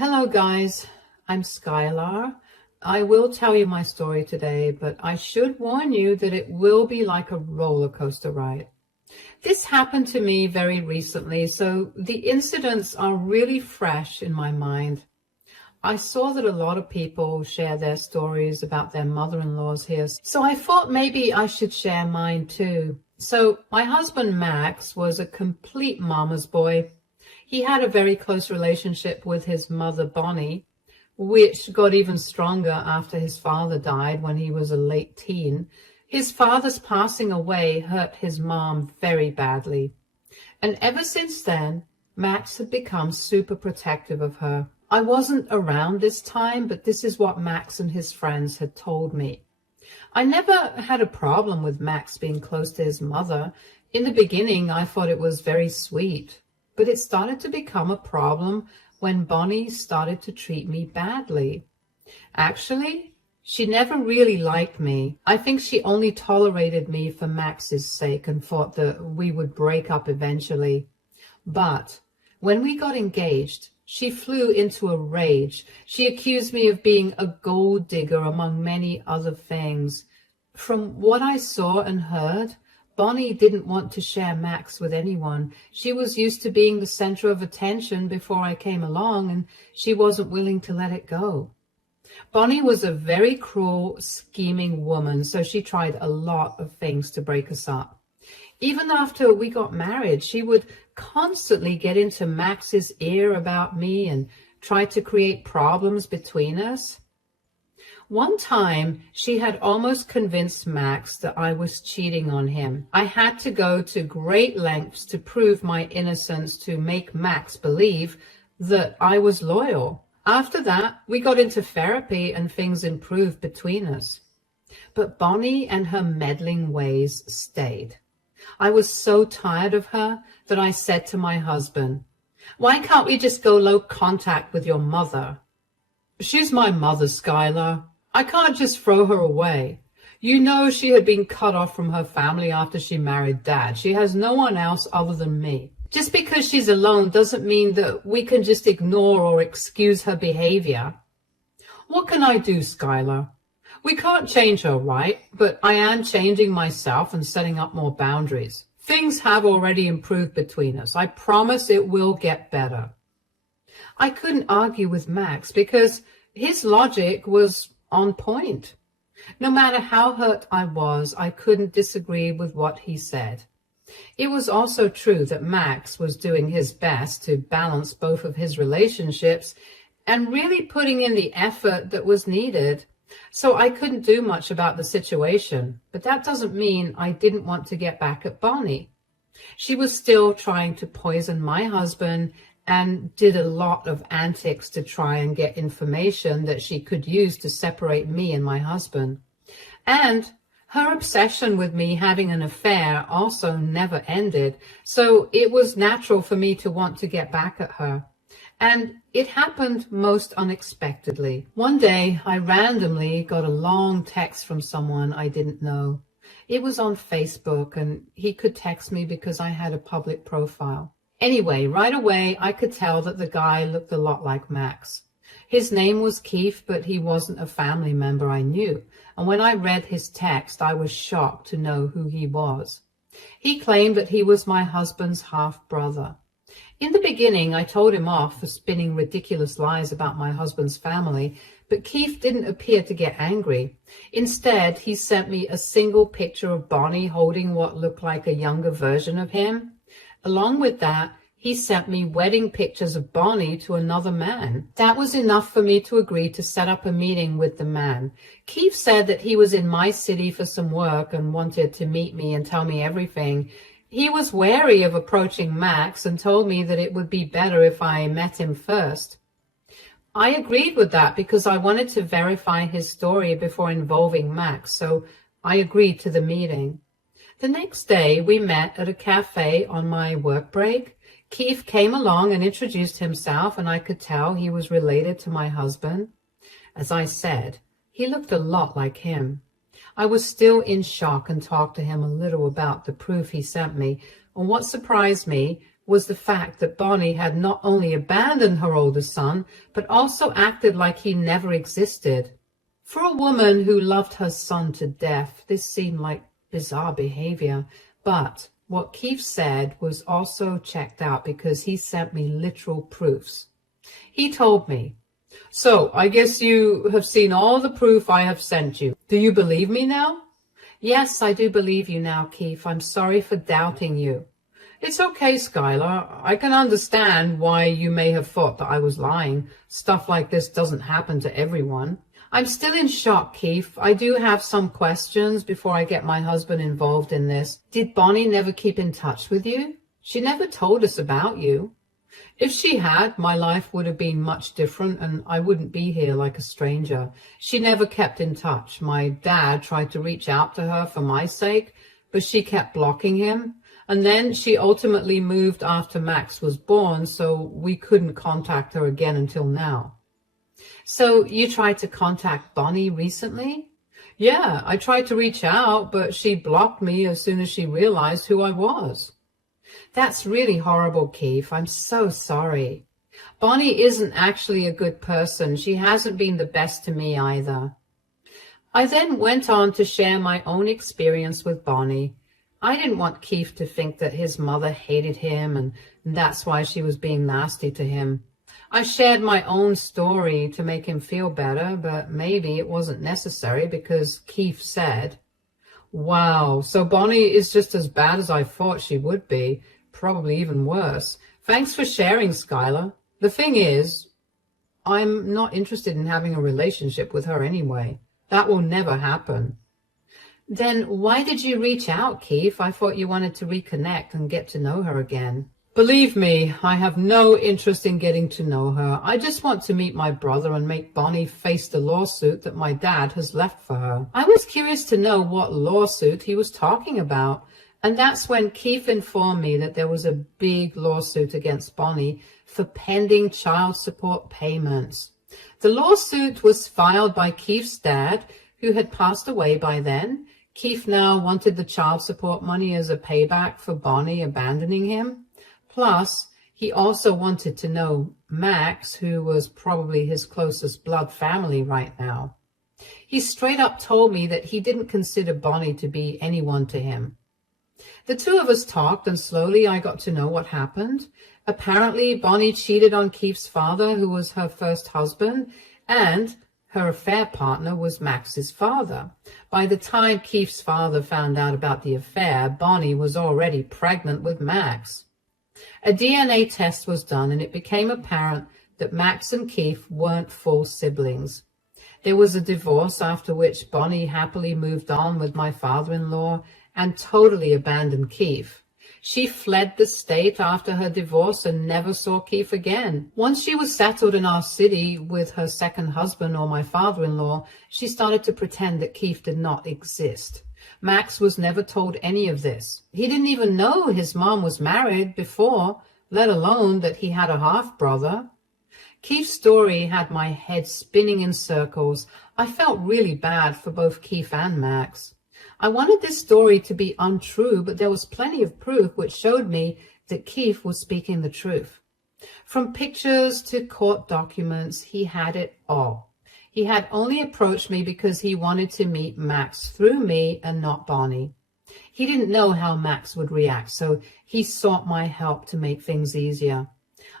Hello guys, I'm Skylar. I will tell you my story today, but I should warn you that it will be like a roller coaster ride. This happened to me very recently, so the incidents are really fresh in my mind. I saw that a lot of people share their stories about their mother-in-laws here, so I thought maybe I should share mine too. So my husband Max was a complete mama's boy. He had a very close relationship with his mother, Bonnie, which got even stronger after his father died when he was a late teen. His father's passing away hurt his mom very badly. And ever since then, Max had become super protective of her. I wasn't around this time, but this is what Max and his friends had told me. I never had a problem with Max being close to his mother. In the beginning, I thought it was very sweet. But it started to become a problem when Bonnie started to treat me badly. Actually, she never really liked me. I think she only tolerated me for Max's sake and thought that we would break up eventually. But when we got engaged, she flew into a rage. She accused me of being a gold digger among many other things. From what I saw and heard, Bonnie didn't want to share Max with anyone. She was used to being the center of attention before I came along, and she wasn't willing to let it go. Bonnie was a very cruel, scheming woman, so she tried a lot of things to break us up. Even after we got married, she would constantly get into Max's ear about me and try to create problems between us. One time, she had almost convinced Max that I was cheating on him. I had to go to great lengths to prove my innocence to make Max believe that I was loyal. After that, we got into therapy and things improved between us. But Bonnie and her meddling ways stayed. I was so tired of her that I said to my husband, "Why can't we just go low contact with your mother?" "She's my mother, Skylar. I can't just throw her away. You know she had been cut off from her family after she married Dad. She has no one else other than me. Just because she's alone doesn't mean that we can just ignore or excuse her behavior." "What can I do, Skylar? We can't change her, right? But I am changing myself and setting up more boundaries. Things have already improved between us. I promise it will get better." I couldn't argue with Max because his logic was on point. No matter how hurt I was, I couldn't disagree with what he said. It was also true that Max was doing his best to balance both of his relationships and really putting in the effort that was needed. So I couldn't do much about the situation, but that doesn't mean I didn't want to get back at Bonnie. She was still trying to poison my husband and did a lot of antics to try and get information that she could use to separate me and my husband. And her obsession with me having an affair also never ended, so it was natural for me to want to get back at her. And it happened most unexpectedly. One day, I randomly got a long text from someone I didn't know. It was on Facebook, and he could text me because I had a public profile. Anyway, right away, I could tell that the guy looked a lot like Max. His name was Keith, but he wasn't a family member I knew. And when I read his text, I was shocked to know who he was. He claimed that he was my husband's half-brother. In the beginning, I told him off for spinning ridiculous lies about my husband's family, but Keith didn't appear to get angry. Instead, he sent me a single picture of Bonnie holding what looked like a younger version of him. Along with that, he sent me wedding pictures of Bonnie to another man. That was enough for me to agree to set up a meeting with the man. Keith said that he was in my city for some work and wanted to meet me and tell me everything. He was wary of approaching Max and told me that it would be better if I met him first. I agreed with that because I wanted to verify his story before involving Max, so I agreed to the meeting. The next day, we met at a cafe on my work break. Keith came along and introduced himself, and I could tell he was related to my husband. As I said, he looked a lot like him. I was still in shock and talked to him a little about the proof he sent me. And what surprised me was the fact that Bonnie had not only abandoned her oldest son, but also acted like he never existed. For a woman who loved her son to death, this seemed like bizarre behavior, but what Keith said was also checked out because he sent me literal proofs. He told me, "So, I guess you have seen all the proof I have sent you. Do you believe me now?" "Yes, I do believe you now, Keith. I'm sorry for doubting you." "It's okay, Skylar. I can understand why you may have thought that I was lying. Stuff like this doesn't happen to everyone." "I'm still in shock, Keith. I do have some questions before I get my husband involved in this. Did Bonnie never keep in touch with you? She never told us about you." "If she had, my life would have been much different and I wouldn't be here like a stranger. She never kept in touch. My dad tried to reach out to her for my sake, but she kept blocking him. And then she ultimately moved after Max was born, so we couldn't contact her again until now." "So you tried to contact Bonnie recently?" "Yeah, I tried to reach out, but she blocked me as soon as she realized who I was." "That's really horrible, Keith. I'm so sorry. Bonnie isn't actually a good person. She hasn't been the best to me either." I then went on to share my own experience with Bonnie. I didn't want Keith to think that his mother hated him and that's why she was being nasty to him. I shared my own story to make him feel better, but maybe it wasn't necessary because Keith said, "Wow, so Bonnie is just as bad as I thought she would be, probably even worse. Thanks for sharing, Skylar. The thing is, I'm not interested in having a relationship with her anyway. That will never happen." "Then why did you reach out, Keith? I thought you wanted to reconnect and get to know her again." "Believe me, I have no interest in getting to know her. I just want to meet my brother and make Bonnie face the lawsuit that my dad has left for her." I was curious to know what lawsuit he was talking about, and that's when Keith informed me that there was a big lawsuit against Bonnie for pending child support payments. The lawsuit was filed by Keith's dad, who had passed away by then. Keith now wanted the child support money as a payback for Bonnie abandoning him. Plus, he also wanted to know Max, who was probably his closest blood family right now. He straight up told me that he didn't consider Bonnie to be anyone to him. The two of us talked, and slowly I got to know what happened. Apparently, Bonnie cheated on Keith's father, who was her first husband, and her affair partner was Max's father. By the time Keith's father found out about the affair, Bonnie was already pregnant with Max. A DNA test was done, and it became apparent that Max and Keith weren't full siblings. There was a divorce, after which Bonnie happily moved on with my father-in-law and totally abandoned Keith. She fled the state after her divorce and never saw Keith again. Once she was settled in our city with her second husband or my father-in-law, she started to pretend that Keith did not exist. Max was never told any of this. He didn't even know his mom was married before, let alone that he had a half-brother. Keith's story had my head spinning in circles. I felt really bad for both Keith and Max. I wanted this story to be untrue, but there was plenty of proof which showed me that Keith was speaking the truth. From pictures to court documents, he had it all. He had only approached me because he wanted to meet Max through me and not Bonnie. He didn't know how Max would react, so he sought my help to make things easier.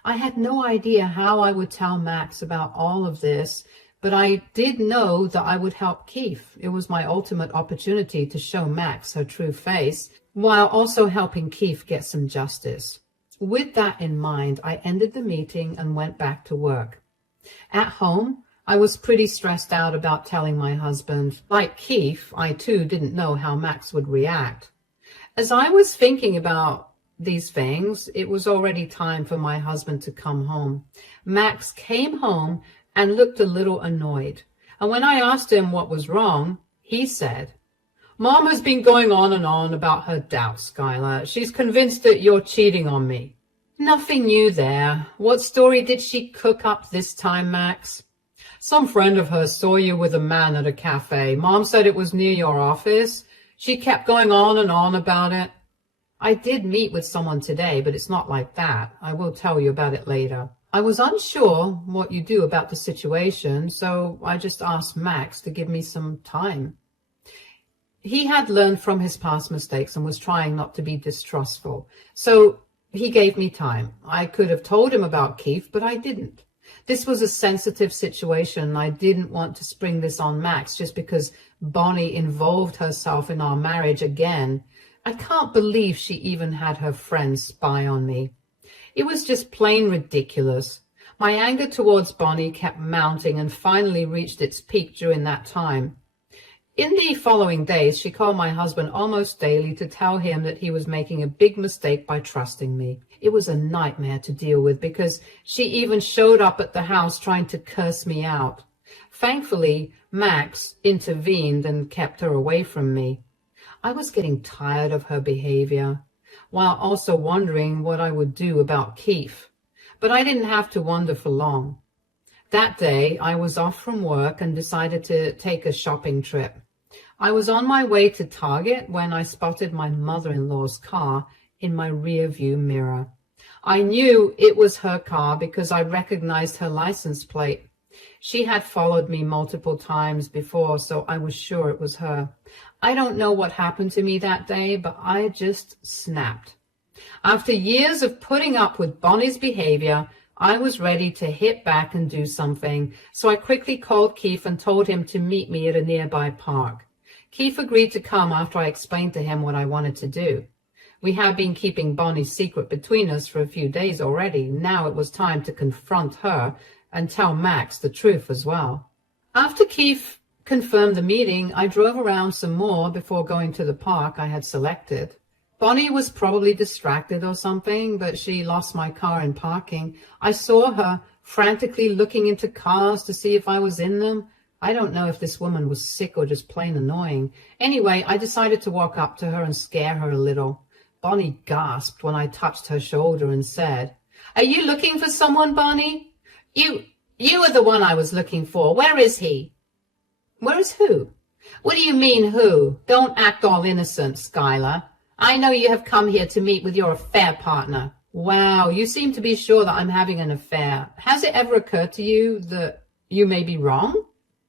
I had no idea how I would tell Max about all of this, but I did know that I would help Keith. It was my ultimate opportunity to show Max her true face, while also helping Keith get some justice. With that in mind, I ended the meeting and went back to work. At home, I was pretty stressed out about telling my husband. Like Keith, I too didn't know how Max would react. As I was thinking about these things, it was already time for my husband to come home. Max came home and looked a little annoyed. And when I asked him what was wrong, he said, "Mom has been going on and on about her doubts, Skylar. She's convinced that you're cheating on me." Nothing new there. What story did she cook up this time, Max? "Some friend of hers saw you with a man at a cafe. Mom said it was near your office. She kept going on and on about it." I did meet with someone today, but it's not like that. I will tell you about it later. I was unsure what you do about the situation, so I just asked Max to give me some time. He had learned from his past mistakes and was trying not to be distrustful. So he gave me time. I could have told him about Keith, but I didn't. This was a sensitive situation, and I didn't want to spring this on Max just because Bonnie involved herself in our marriage again. I can't believe she even had her friends spy on me. It was just plain ridiculous. My anger towards Bonnie kept mounting and finally reached its peak during that time. In the following days, she called my husband almost daily to tell him that he was making a big mistake by trusting me. It was a nightmare to deal with because she even showed up at the house trying to curse me out. Thankfully, Max intervened and kept her away from me. I was getting tired of her behavior, while also wondering what I would do about Keith. But I didn't have to wonder for long. That day, I was off from work and decided to take a shopping trip. I was on my way to Target when I spotted my mother-in-law's car in my rear-view mirror. I knew it was her car because I recognized her license plate. She had followed me multiple times before, so I was sure it was her. I don't know what happened to me that day, but I just snapped. After years of putting up with Bonnie's behavior, I was ready to hit back and do something, so I quickly called Keith and told him to meet me at a nearby park. Keith agreed to come after I explained to him what I wanted to do. We had been keeping Bonnie's secret between us for a few days already. Now it was time to confront her and tell Max the truth as well. After Keith confirmed the meeting, I drove around some more before going to the park I had selected. Bonnie was probably distracted or something, but she lost my car in parking. I saw her frantically looking into cars to see if I was in them. I don't know if this woman was sick or just plain annoying. Anyway, I decided to walk up to her and scare her a little. Bonnie gasped when I touched her shoulder and said, "Are you looking for someone, Bonnie?" You are the one I was looking for. Where is he?" "Where is who?" "What do you mean, who? Don't act all innocent, Skylar. I know you have come here to meet with your affair partner." "Wow, you seem to be sure that I'm having an affair. Has it ever occurred to you that you may be wrong?"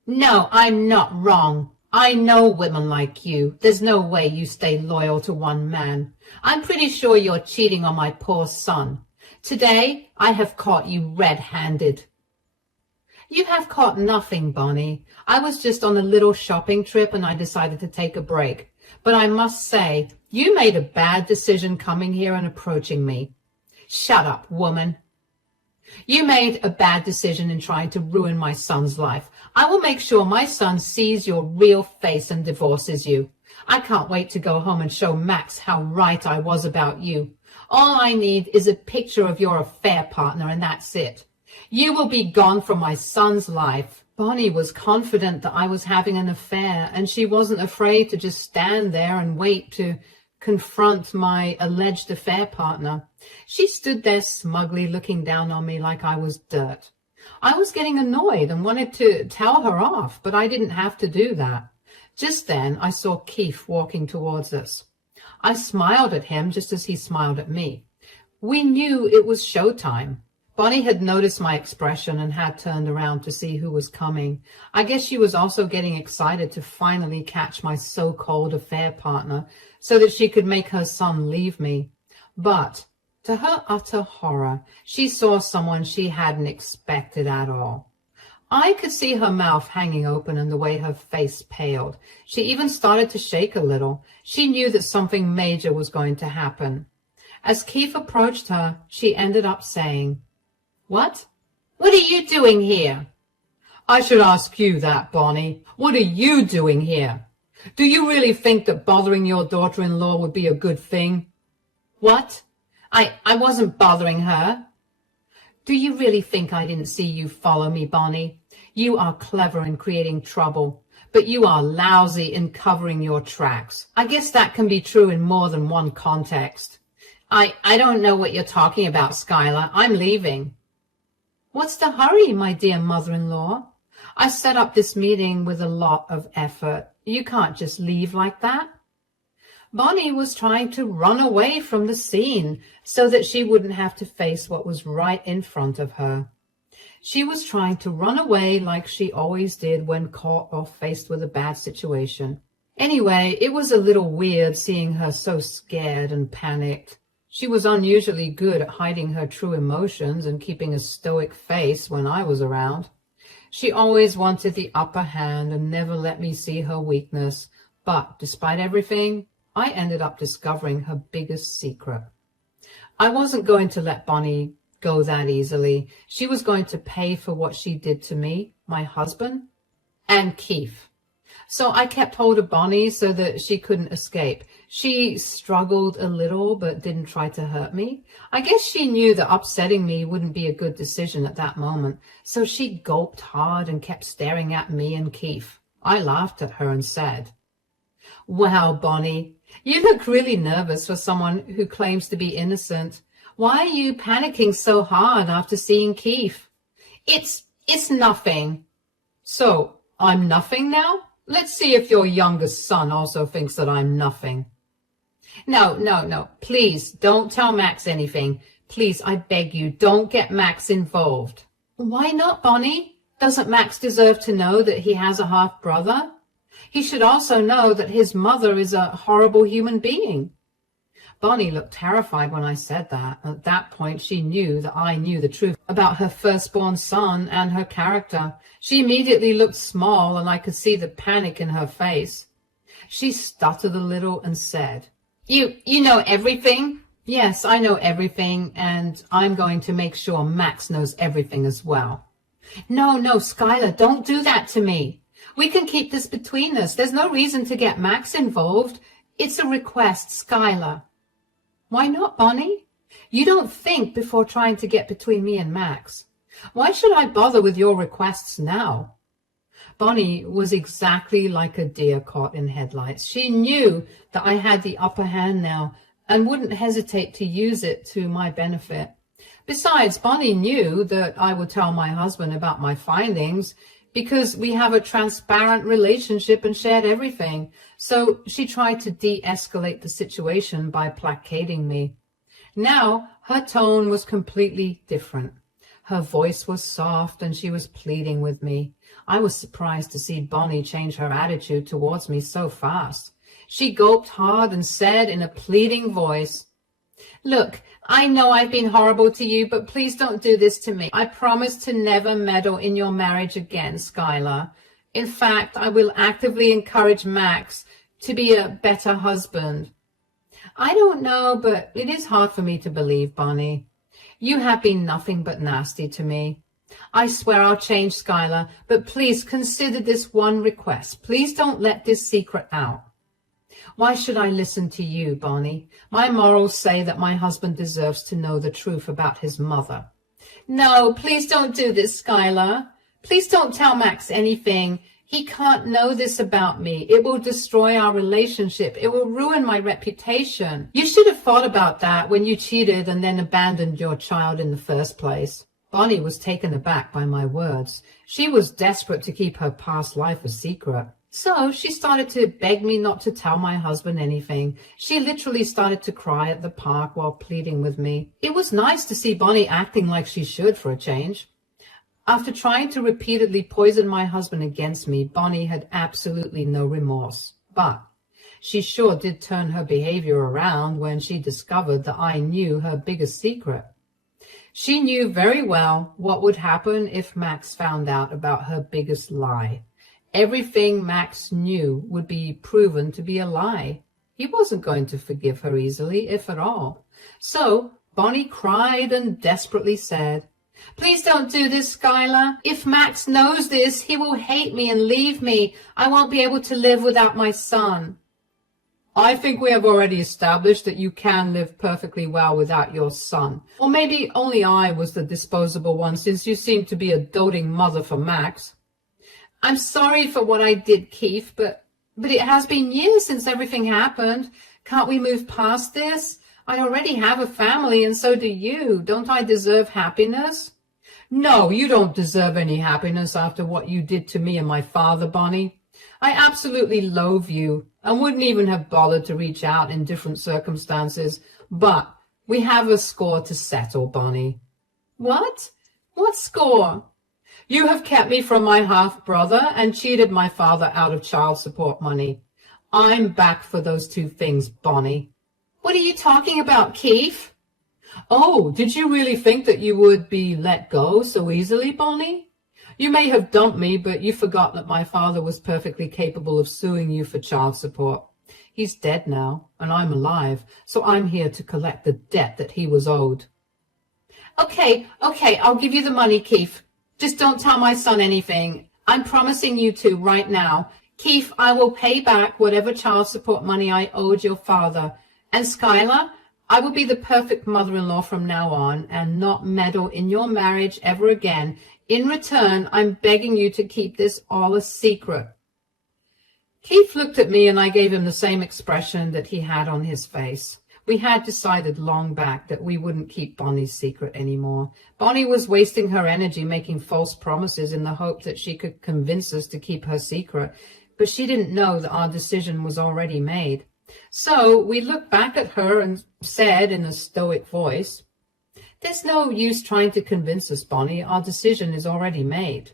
"No, I'm not wrong. I know women like you. There's no way you stay loyal to one man. I'm pretty sure you're cheating on my poor son. Today, I have caught you red-handed." "You have caught nothing, Bonnie. I was just on a little shopping trip and I decided to take a break. But I must say, you made a bad decision coming here and approaching me." "Shut up, woman. You made a bad decision in trying to ruin my son's life. I will make sure my son sees your real face and divorces you. I can't wait to go home and show Max how right I was about you. All I need is a picture of your affair partner, and that's it. You will be gone from my son's life." Bonnie was confident that I was having an affair, and she wasn't afraid to just stand there and wait to confront my alleged affair partner. She stood there smugly looking down on me like I was dirt. I was getting annoyed and wanted to tell her off, but I didn't have to do that. Just then I saw Keith walking towards us. I smiled at him just as he smiled at me. We knew it was showtime. Bonnie had noticed my expression and had turned around to see who was coming. I guess she was also getting excited to finally catch my so-called affair partner so that she could make her son leave me. But to her utter horror, she saw someone she hadn't expected at all. I could see her mouth hanging open and the way her face paled. She even started to shake a little. She knew that something major was going to happen. As Keith approached her, she ended up saying, "What? What are you doing here?" "I should ask you that, Bonnie. What are you doing here? Do you really think that bothering your daughter-in-law would be a good thing?" "What? I wasn't bothering her." "Do you really think I didn't see you follow me, Bonnie? You are clever in creating trouble, but you are lousy in covering your tracks. I guess that can be true in more than one context." I don't know what you're talking about, Skylar. I'm leaving." "What's the hurry, my dear mother-in-law? I set up this meeting with a lot of effort. You can't just leave like that." Bonnie was trying to run away from the scene so that she wouldn't have to face what was right in front of her. She was trying to run away like she always did when caught or faced with a bad situation. Anyway, it was a little weird seeing her so scared and panicked. She was unusually good at hiding her true emotions and keeping a stoic face when I was around. She always wanted the upper hand and never let me see her weakness. But despite everything, I ended up discovering her biggest secret. I wasn't going to let Bonnie go that easily. She was going to pay for what she did to me, my husband, and Keith. So I kept hold of Bonnie so that she couldn't escape. She struggled a little but didn't try to hurt me. I guess she knew that upsetting me wouldn't be a good decision at that moment, so she gulped hard and kept staring at me and Keith. I laughed at her and said, "Wow, Bonnie, you look really nervous for someone who claims to be innocent. Why are you panicking so hard after seeing Keith?" It's nothing." "So, I'm nothing now? Let's see if your youngest son also thinks that I'm nothing." No. Please, don't tell Max anything. Please, I beg you, don't get Max involved." "Why not, Bonnie? Doesn't Max deserve to know that he has a half-brother? He should also know that his mother is a horrible human being." Bonnie looked terrified when I said that. At that point, she knew that I knew the truth about her firstborn son and her character. She immediately looked small, and I could see the panic in her face. She stuttered a little and said, You know everything?" "Yes, I know everything, and I'm going to make sure Max knows everything as well." No, Skylar, don't do that to me. We can keep this between us. There's no reason to get Max involved. It's a request, Skylar." "Why not, Bonnie? You don't think before trying to get between me and Max. Why should I bother with your requests now?" Bonnie was exactly like a deer caught in headlights. She knew that I had the upper hand now and wouldn't hesitate to use it to my benefit. Besides, Bonnie knew that I would tell my husband about my findings because we have a transparent relationship and shared everything. So she tried to de-escalate the situation by placating me. Now her tone was completely different. Her voice was soft and she was pleading with me. I was surprised to see Bonnie change her attitude towards me so fast. She gulped hard and said in a pleading voice, "Look, I know I've been horrible to you, but please don't do this to me. I promise to never meddle in your marriage again, Skylar. In fact, I will actively encourage Max to be a better husband." "I don't know, but it is hard for me to believe, Bonnie. You have been nothing but nasty to me. I swear I'll change, Skylar, but please consider this one request. Please don't let this secret out." "Why should I listen to you, Bonnie? My morals say that my husband deserves to know the truth about his mother." "No, please don't do this, Skylar. Please don't tell Max anything. He can't know this about me. It will destroy our relationship. It will ruin my reputation. You should have thought about that when you cheated and then abandoned your child in the first place." Bonnie was taken aback by my words. She was desperate to keep her past life a secret. So she started to beg me not to tell my husband anything. She literally started to cry at the park while pleading with me. It was nice to see Bonnie acting like she should for a change. After trying to repeatedly poison my husband against me, Bonnie had absolutely no remorse. But she sure did turn her behavior around when she discovered that I knew her biggest secret. She knew very well what would happen if Max found out about her biggest lie. Everything Max knew would be proven to be a lie. He wasn't going to forgive her easily, if at all. So Bonnie cried and desperately said, "Please don't do this, Skylar. If Max knows this, he will hate me and leave me. I won't be able to live without my son." "I think we have already established that you can live perfectly well without your son. Or maybe only I was the disposable one, since you seem to be a doting mother for Max." "I'm sorry for what I did, Keith, but it has been years since everything happened. Can't we move past this? I already have a family, and so do you. Don't I deserve happiness?" "No, you don't deserve any happiness after what you did to me and my father, Bonnie. I absolutely loathe you, and wouldn't even have bothered to reach out in different circumstances. But we have a score to settle, Bonnie. What? What score? You have kept me from my half-brother and cheated my father out of child support money. I'm back for those two things, Bonnie. What are you talking about, Keith? Oh, did you really think that you would be let go so easily, Bonnie? You may have dumped me, but you forgot that my father was perfectly capable of suing you for child support. He's dead now, and I'm alive, so I'm here to collect the debt that he was owed. Okay, I'll give you the money, Keith. Just don't tell my son anything. I'm promising you to right now. Keith, I will pay back whatever child support money I owed your father. And Skylar, I will be the perfect mother-in-law from now on and not meddle in your marriage ever again. In return, I'm begging you to keep this all a secret. Keith looked at me and I gave him the same expression that he had on his face. We had decided long back that we wouldn't keep Bonnie's secret anymore. Bonnie was wasting her energy making false promises in the hope that she could convince us to keep her secret, but she didn't know that our decision was already made. So we looked back at her and said in a stoic voice, "There's no use trying to convince us, Bonnie. Our decision is already made.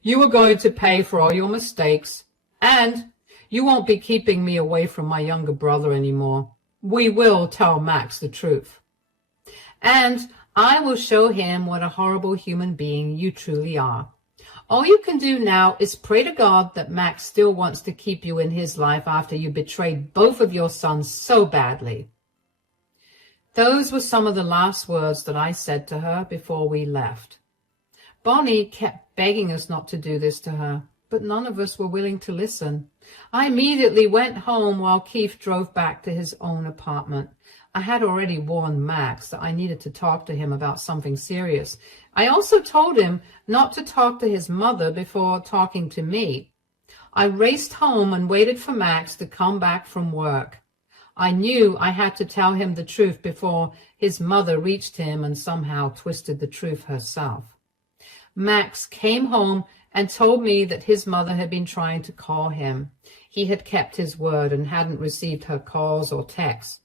You are going to pay for all your mistakes, and you won't be keeping me away from my younger brother anymore. We will tell Max the truth. And I will show him what a horrible human being you truly are. All you can do now is pray to God that Max still wants to keep you in his life after you betrayed both of your sons so badly." Those were some of the last words that I said to her before we left. Bonnie kept begging us not to do this to her, but none of us were willing to listen. I immediately went home while Keith drove back to his own apartment. I had already warned Max that I needed to talk to him about something serious. I also told him not to talk to his mother before talking to me. I raced home and waited for Max to come back from work. I knew I had to tell him the truth before his mother reached him and somehow twisted the truth herself. Max came home and told me that his mother had been trying to call him. He had kept his word and hadn't received her calls or texts.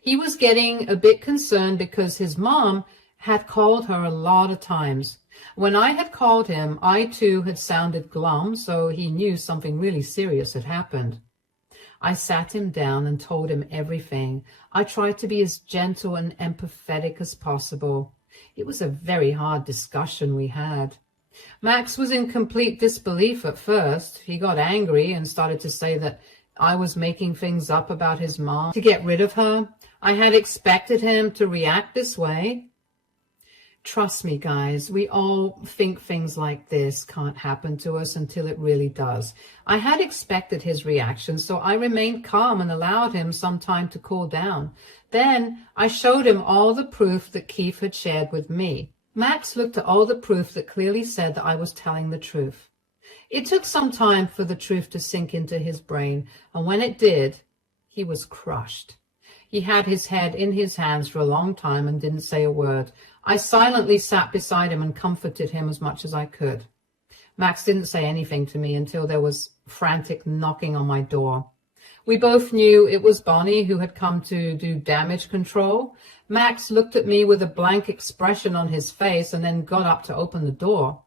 He was getting a bit concerned because his mom had called her a lot of times. When I had called him, I too had sounded glum, so he knew something really serious had happened. I sat him down and told him everything. I tried to be as gentle and empathetic as possible. It was a very hard discussion we had. Max was in complete disbelief at first. He got angry and started to say that I was making things up about his mom to get rid of her. I had expected him to react this way. Trust me, guys, we all think things like this can't happen to us until it really does. I had expected his reaction, so I remained calm and allowed him some time to cool down. Then I showed him all the proof that Keith had shared with me. Max looked at all the proof that clearly said that I was telling the truth. It took some time for the truth to sink into his brain, and when it did, he was crushed. He had his head in his hands for a long time and didn't say a word. I silently sat beside him and comforted him as much as I could. Max didn't say anything to me until there was frantic knocking on my door. We both knew it was Bonnie who had come to do damage control. Max looked at me with a blank expression on his face and then got up to open the door.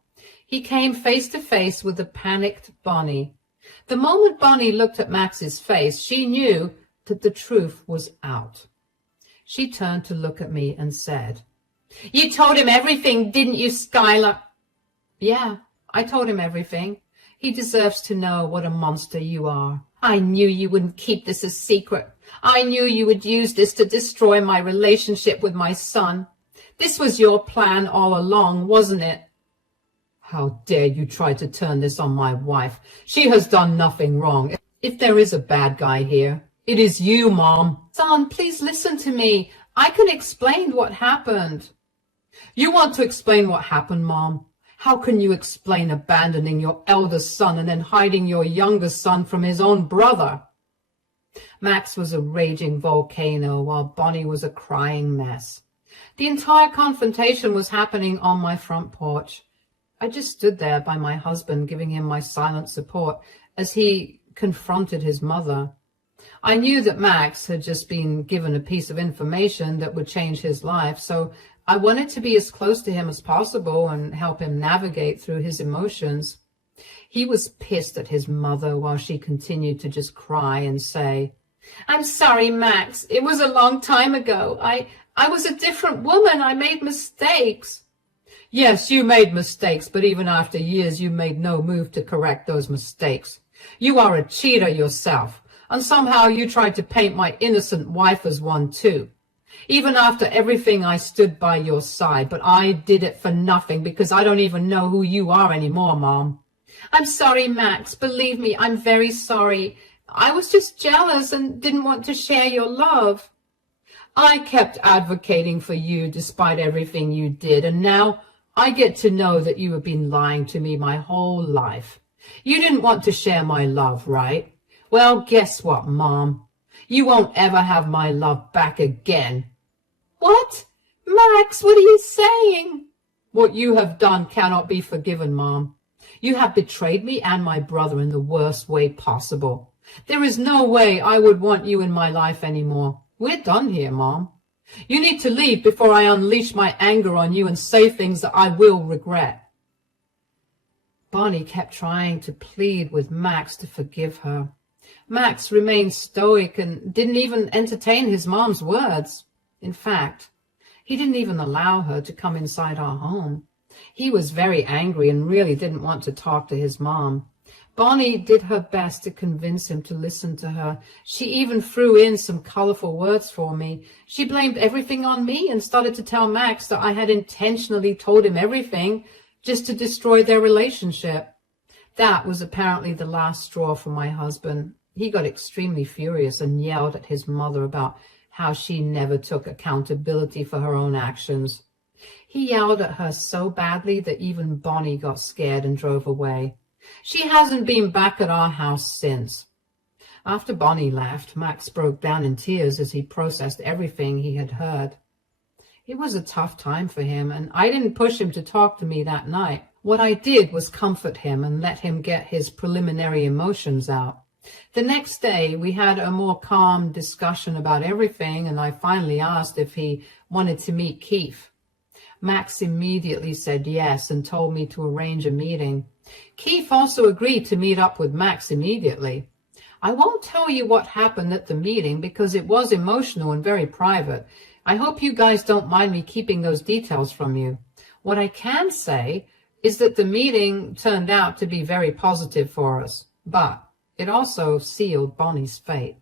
He came face to face with the panicked Bonnie. The moment Bonnie looked at Max's face, she knew that the truth was out. She turned to look at me and said, "You told him everything, didn't you, Skylar?" "Yeah, I told him everything. He deserves to know what a monster you are. I knew you wouldn't keep this a secret. I knew you would use this to destroy my relationship with my son. This was your plan all along, wasn't it?" "How dare you try to turn this on my wife? She has done nothing wrong. If there is a bad guy here, it is you, Mom." "Son, please listen to me. I can explain what happened." "You want to explain what happened, Mom? How can you explain abandoning your eldest son and then hiding your younger son from his own brother?" Max was a raging volcano while Bonnie was a crying mess. The entire confrontation was happening on my front porch. I just stood there by my husband, giving him my silent support as he confronted his mother. I knew that Max had just been given a piece of information that would change his life, so I wanted to be as close to him as possible and help him navigate through his emotions. He was pissed at his mother while she continued to just cry and say, "I'm sorry, Max. It was a long time ago. I was a different woman. I made mistakes." "Yes, you made mistakes, but even after years, you made no move to correct those mistakes. You are a cheater yourself, and somehow you tried to paint my innocent wife as one too. Even after everything, I stood by your side, but I did it for nothing because I don't even know who you are anymore, Mom." "I'm sorry, Max. Believe me, I'm very sorry. I was just jealous and didn't want to share your love." "I kept advocating for you despite everything you did, and now I get to know that you have been lying to me my whole life. You didn't want to share my love, right? Well, guess what, Mom? You won't ever have my love back again." "What? Max, what are you saying?" "What you have done cannot be forgiven, Mom. You have betrayed me and my brother in the worst way possible. There is no way I would want you in my life anymore. We're done here, Mom. You need to leave before I unleash my anger on you and say things that I will regret." Bonnie kept trying to plead with Max to forgive her. Max remained stoic and didn't even entertain his mom's words. In fact, he didn't even allow her to come inside our home. He was very angry and really didn't want to talk to his mom. Bonnie did her best to convince him to listen to her. She even threw in some colorful words for me. She blamed everything on me and started to tell Max that I had intentionally told him everything just to destroy their relationship. That was apparently the last straw for my husband. He got extremely furious and yelled at his mother about how she never took accountability for her own actions. He yelled at her so badly that even Bonnie got scared and drove away. She hasn't been back at our house since. After Bonnie left, Max broke down in tears as he processed everything he had heard. It was a tough time for him, and I didn't push him to talk to me that night. What I did was comfort him and let him get his preliminary emotions out. The next day, we had a more calm discussion about everything, and I finally asked if he wanted to meet Keith. Max immediately said yes and told me to arrange a meeting. Keith also agreed to meet up with Max immediately. I won't tell you what happened at the meeting because it was emotional and very private. I hope you guys don't mind me keeping those details from you. What I can say is that the meeting turned out to be very positive for us, but it also sealed Bonnie's fate.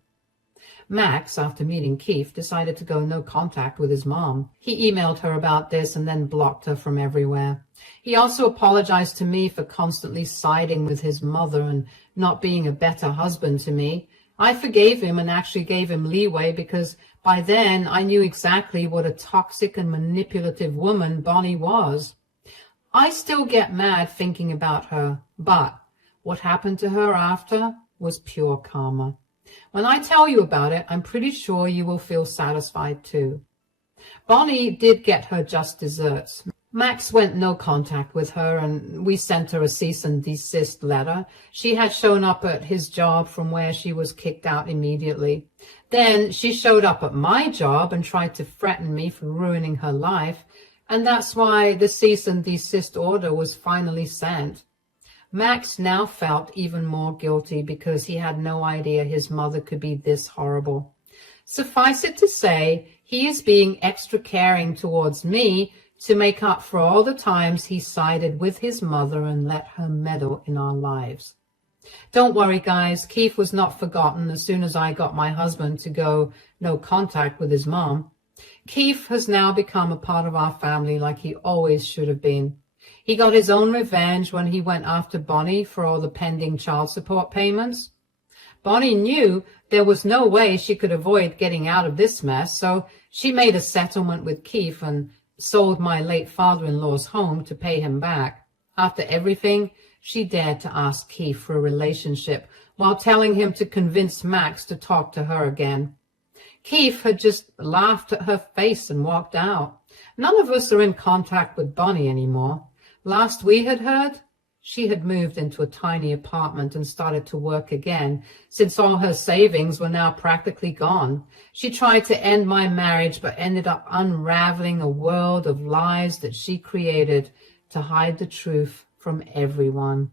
Max, after meeting Keith, decided to go no contact with his mom. He emailed her about this and then blocked her from everywhere. He also apologized to me for constantly siding with his mother and not being a better husband to me. I forgave him and actually gave him leeway because by then I knew exactly what a toxic and manipulative woman Bonnie was. I still get mad thinking about her, but what happened to her after was pure karma. When I tell you about it, I'm pretty sure you will feel satisfied too. Bonnie did get her just desserts. Max went no contact with her, and we sent her a cease and desist letter. She had shown up at his job from where she was kicked out immediately. Then she showed up at my job and tried to threaten me for ruining her life, and that's why the cease and desist order was finally sent. Max now felt even more guilty because he had no idea his mother could be this horrible. Suffice it to say, he is being extra caring towards me to make up for all the times he sided with his mother and let her meddle in our lives. Don't worry, guys. Keith was not forgotten as soon as I got my husband to go no contact with his mom. Keith has now become a part of our family like he always should have been. He got his own revenge when he went after Bonnie for all the pending child support payments. Bonnie knew there was no way she could avoid getting out of this mess, so she made a settlement with Keith and sold my late father-in-law's home to pay him back. After everything, she dared to ask Keith for a relationship while telling him to convince Max to talk to her again. Keith had just laughed at her face and walked out. None of us are in contact with Bonnie anymore. Last we had heard, She had moved into a tiny apartment and started to work again, since all her savings were now practically gone. She tried to end my marriage, but ended up unraveling a world of lies that she created to hide the truth from everyone.